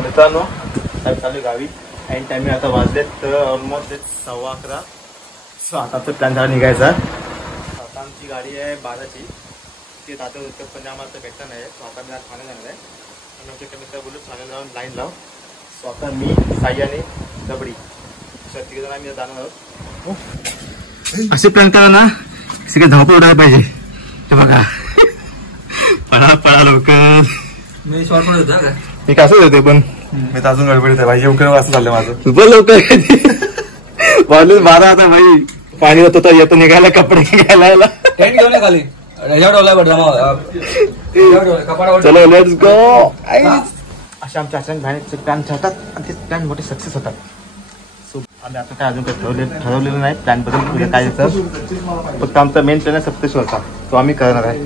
मित्रांनो चालू गावी ऐन टाइम आता वाजलेत ऑलमोस्ट 11:15. सो आताचा प्लॅन झाला निघायचा. आता आमची गाडी आहे 12ची. ते दादा होतं पण आम्हाला भेटलं नाही. सो आता मी आज ठाणे जाणार आहे आणि आमच्या मित्र बोलू ठाणे जाऊन लाईन लाव. सो आता मी साई आणि दबडी तिघ जण आम्ही जाणार आहोत. असे प्लॅन करा ना सगळे धावपळ उडायला पाहिजे. हे बघा पळा पळा लवकर. मी शॉर्ट मध्ये होता का मी कसं होते पण मी तर अजून गडबडीत आहे भाई. येऊन असं चाललंय माझं. super लवकर वाजले 12 आता भाई. पाणी होतं तर येतो निघायला कपडे घ्यायला. टेंट घेऊन खाली चलो लेट्स गो. अशा आमच्या अचानक बाहेरचे प्लॅन ठरतात आणि ते प्लॅन मोठे सक्सेस होतात. सो आम्ही आता काय अजून काही ठरवलेलं नाही प्लॅन बद्दल काय येतं. फक्त आमचा मेन प्लॅन आहे सप्तेश्वरचा तो आम्ही करणार आहे.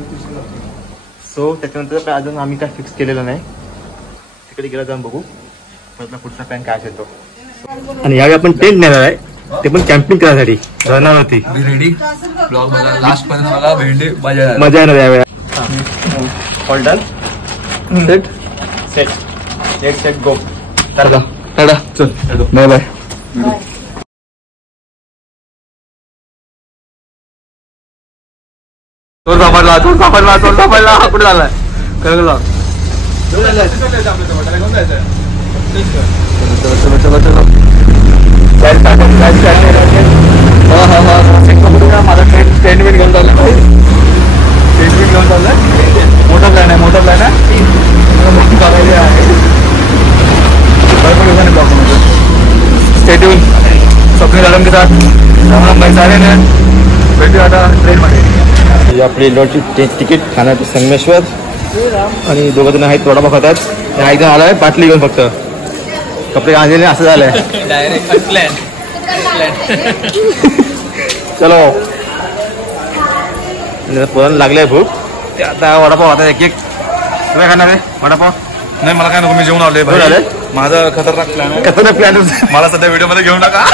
सो त्याच्यानंतर अजून आम्ही काय फिक्स केलेलं नाही. तिकडे गेला जाऊन बघू परत पुढचा प्लॅन काय असेल तो. आणि यावेळी आपण टेंट नेणार आहे ते पण कॅम्पिंग करायसाठी धरणावरती. रेडी ब्लॉग बघा लास्ट पर्यंत मला भेंडी मजा येणार यावेळेला. All done set set let set go. Tata tata चल बाय बाय. चोर सापडला चोर सापडला चोर सापडला. कुठे झालाय कळलं. चलो चलो चलो माझा टेंट बिट घेऊन चाललं. टेंट बिट घेऊन चाललंय. मोठा प्लॅन आहे मोठा प्लॅन आहे. मोठी चाललेली आहे. Blog stay tune. Swapnil Alam के साथ राम भाई सारे ने भेटू आता ट्रेन मध्ये. आपली लोटची तिकीट खाण्याचं संगमेश्वर आणि दोघं जण आहेत थोडा खातात. एक जण आलाय बाटली घेऊन फक्त कपडे आणलेले असं झालंय. डायरेक्ट प्लॅन चलो पोरण लागले भूक. आता वडापाव आता एक एक काय खाणार आहे वडापाव. नाही मला काय नको मी जेवण आलोय भाई. माझा खतरनाक प्लॅन आहे. खतरनाक प्लॅन मला सध्या व्हिडिओ मध्ये घेऊन टाका.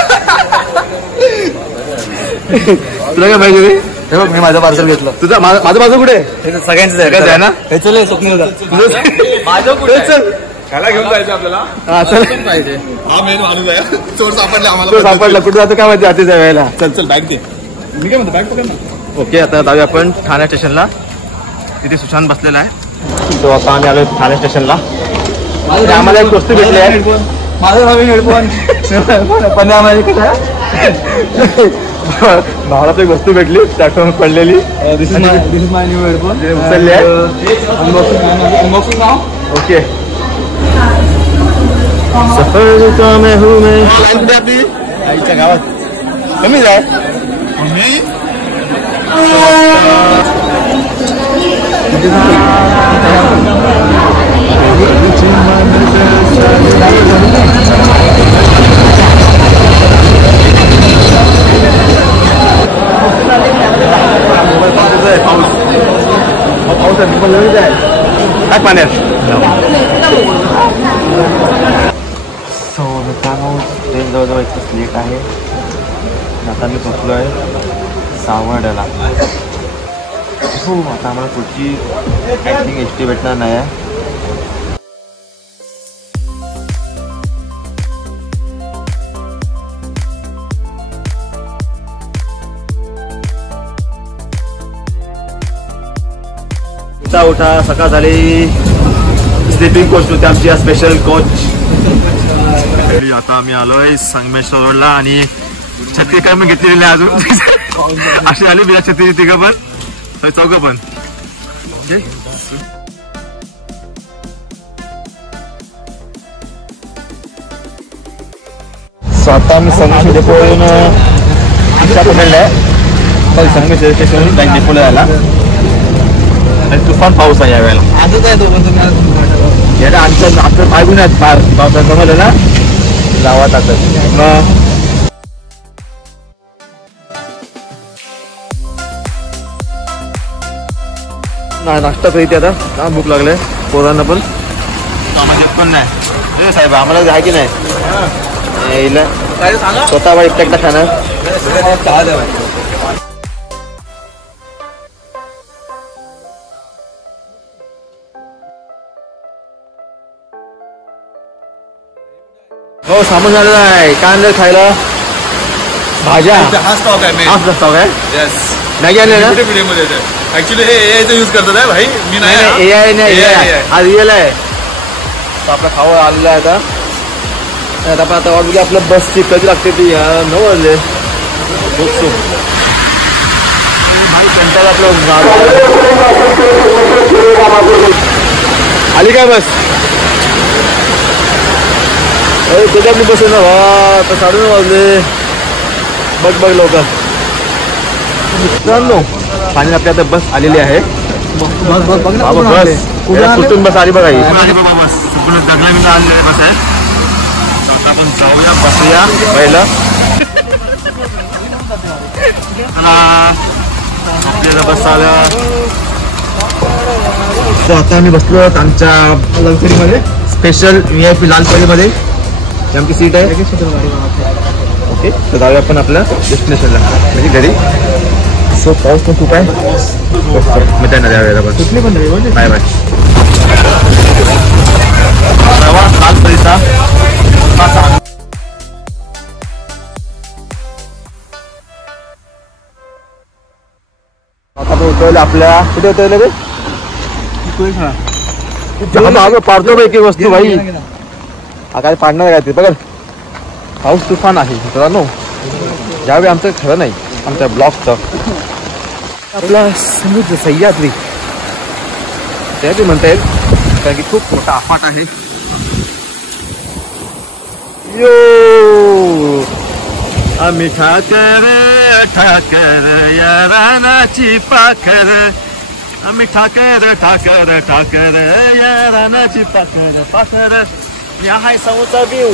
तुला काय पाहिजे रे. हे बघ मी माझं पार्सल घेतलं. तुझं माझं बाजू कुठे सगळ्यांचं आहे ना. हे चल स्वप्न माझं कुठे चल त्याला घेऊन जायचं आपल्याला. हा चल पाहिजे हा मेन माणूस आहे. चोर सापडले आम्हाला. तो सापडला कुठे जातो काय माहिती जाते वेळेला. चल चल बॅग दे. मी काय म्हणतो बॅग पकड ना. ओके आता जाऊया आपण ठाणे स्टेशनला. तिथे सुशांत बसलेला आहे. तो आता आम्ही आलो ठाणे स्टेशनला. आम्हाला एक वस्तू भेटली आहे. माझं नवीन हेडफोन पण आम्हाला कसं भावाला एक वस्तू भेटली त्यातून पडलेली. दिस इज माय न्यू हेडफोन. उचलली आहे. अनबॉक्सिंग नाव. ओके सफर का मैं हूँ मैं. आपली आईच्या गावात कमी जाय. पाऊस आहे काय पाण्यात. सो मित्रांनो ट्रेन जवळजवळ इतकंच लेट आहे. आता मी पोचलो आहे सावर्ड्याला. हो आता आम्हाला पुढची आय थिंक एस टी भेटणार नाही आहे. उठा सकाळ झाली. स्लीपिंग कोच होती आमची स्पेशल कोच. आता आम्ही आलोय संगमेश्वरला आणि छत्री काय मी घेतलेली आहे अजून. अशी आली बिना छत्री तिघं पण चौघं पण. ओके सो आता आम्ही संगमेश्वर डेपोवरून रिक्षा पकडला आहे. संगमेश्वर स्टेशनवरून बँक डेपोला जायला. तुफान पाऊस आहे यावेळेला. असं काय तो आमचं पायगून आहेत पावसात जमवलं ना गावात आता मग. नाश्ता करीत आता भूक लागले पोरांना पण. आम्हाला येत पण नाही साहेब आम्हाला आहे की नाही. स्वतः एकटा खाणार. हो सामान झालेलं आहे. काय आणलं खायला? भाज्या. हा स्टॉक आहे हाच स्टॉक आहे. येस. नाही आणले ना? मध्ये ऍक्च्युली हे एआयचा यूज करतात आहे भाई. मी नाही. AI नाही, हा रिअल आहे. आपला खावा आलेला आहे आता. आपण आता ऑर्डर आपल्या बसची कधी लागते ती 9 वाजले. बघतो कंटाळा आपलं. आली काय बस? अरे कधी आपली बस आहे ना भा. आता 9:30 वाजले. बघ लवकर मित्रांनो. ठाणे आपली आता बस आलेली आहे. बस कुठून बस आली बघा. बस दगडा आलेली बस आहे. आता आपण जाऊया बसूया पहिला. आपल्याला बस आलं. तर आता आम्ही बसलो आमच्या लक्झरीमध्ये. स्पेशल VIP लाल परीमध्ये आमची सीट आहे. ओके तर जाऊया आपण आपल्या डेस्टिनेशनला म्हणजे घरी. सो पाऊस पण खूप आहे. मजा नाही द्यावे आपण. Bye bye. लाल परीचा आता उतरले आपल्या. कुठे उतरले रे? पाडतो पैकी वस्तू भाई. हा काय पाडणार काय ते बघा. पाऊस तुफान आहे मित्रांनो. यावेळी आमचं खरं नाही आमच्या ब्लॉकचं. आपला समुद्र सह्याद्री ते बी म्हणता येईल कारण की खूप मोठा आफाट आहे. यो आम्ही ठाकर या रानाची पाखर. आम्ही ठाकर या रानाची पाखर. या आहे समोरचा व्ह्यू.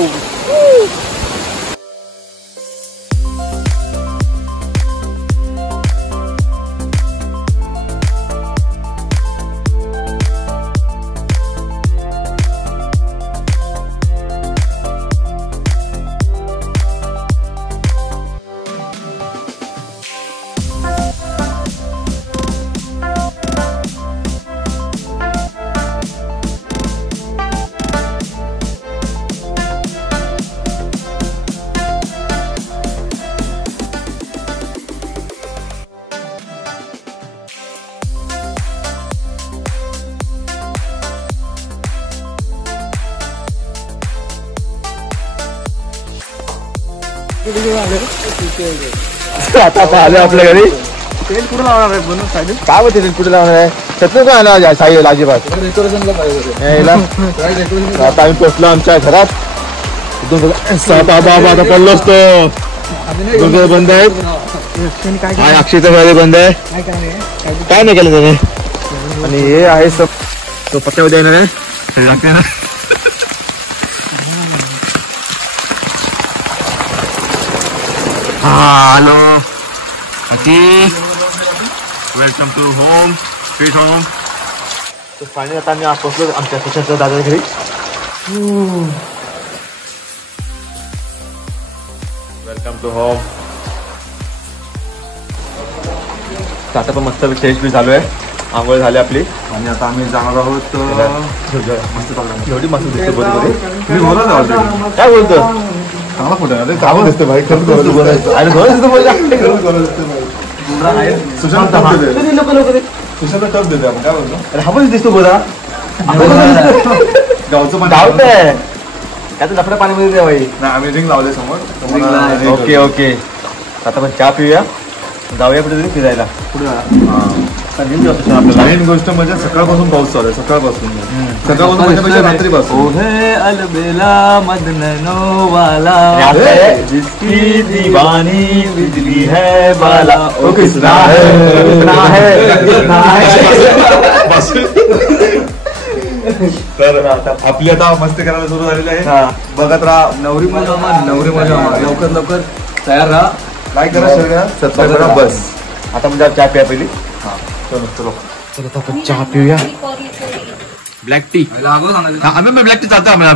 आता आले आपल्या घरी. तेल कुठे लावणार आहे बनवून साईड? काय होते तेल कुठे लावणार आहे? छत्र काय आला साई अजिबात. आता आम्ही पोचलो आमच्या घरात. बाबा आता पडलो असतो. बंद आहे. काय अक्षयचं घर बंद आहे. काय नाही केलं त्याने. आणि हे आहे सब तो पत्त्यावर येणार आहे. हॅलो अति welcome to home sweet home. तर फायनली आता आम्ही पोहोचलो आमच्या त्याच्या दादा घरी. Welcome to home. आता पण मस्त फ्रेश बी झालो आहे. आंघोळ झाली आपली आणि आता आम्ही जाणार आहोत. मस्त एवढी मस्त दिसते बरोबर. तुम्ही बोला काय बोलतो. चांगला फोटो आहे. चांगलं दिसतं भाई. खरंच बोलायचं आणि सुशांत टच देते आपण. काय बोलतो. अरे हा पण दिसतो बोला. गावचं पण गावत आहे. त्याचं लफड्या पाण्यामध्ये द्या भाई. नाही आम्ही रिंग लावले समोर. Okay okay. आता आपण चहा पिऊया. जाऊया कुठेतरी फिरायला. मेन गोष्ट म्हणजे सकाळपासून पाऊस चालू आहे. सकाळपासून रात्रीपासून. अलबेला मदननो वाला जिसकी दीवानी बिजली है बाला. ओ किसना है. तर आपली आता मस्ती करायला सुरू झालेली आहे. बघत राहा. नवरी मजा लवकर तयार राहा. काय करा सबस्क्राईब करा बस. आता म्हणजे चहा प्या पहिली. चलो आपण चहा पिऊया. Black tea. आम्ही ब्लॅक टी चालतो आम्हाला.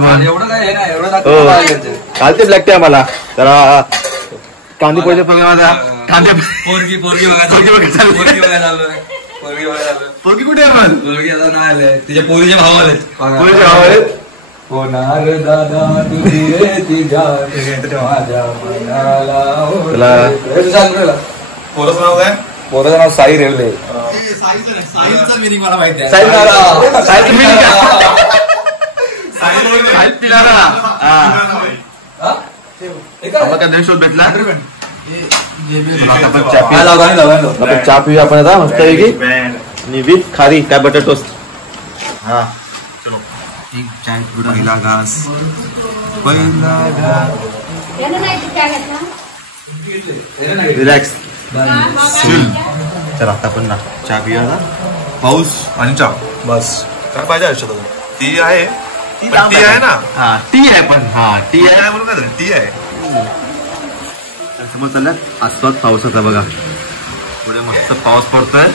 चालते ब्लॅक टी आम्हाला. जरा कांदे पोळीचे कांदे पोरगी कुठे आहे. तिच्या पोरीचे भाव आले. होणार दादा तुझी रे ती गाठ माझ्या मनाला पोरच नाव काय? पोराचं नाव साई रेल्वे. साईचं मिनिंग मला माहिती आहे. साई दादा साईचं meaning काय? शोध भेटला. चहा पिऊया आपण आता मस्त पैकी आणि विथ खारी काय बटर टोस्ट. हा चलो एक चाय पहिला घास रिलॅक्स. चला आता पण ना चहा पिऊया ना. पाऊस आणि चहा बस काय पाहिजे आयुष्यात. टी आहे टी आहे ना. हा टी आहे पण हा टी आहे म्हणून काय टी आहे. समोर चालल्यात आस्वाद पावसाचा बघा. पुढे मस्त पाऊस पडतोय.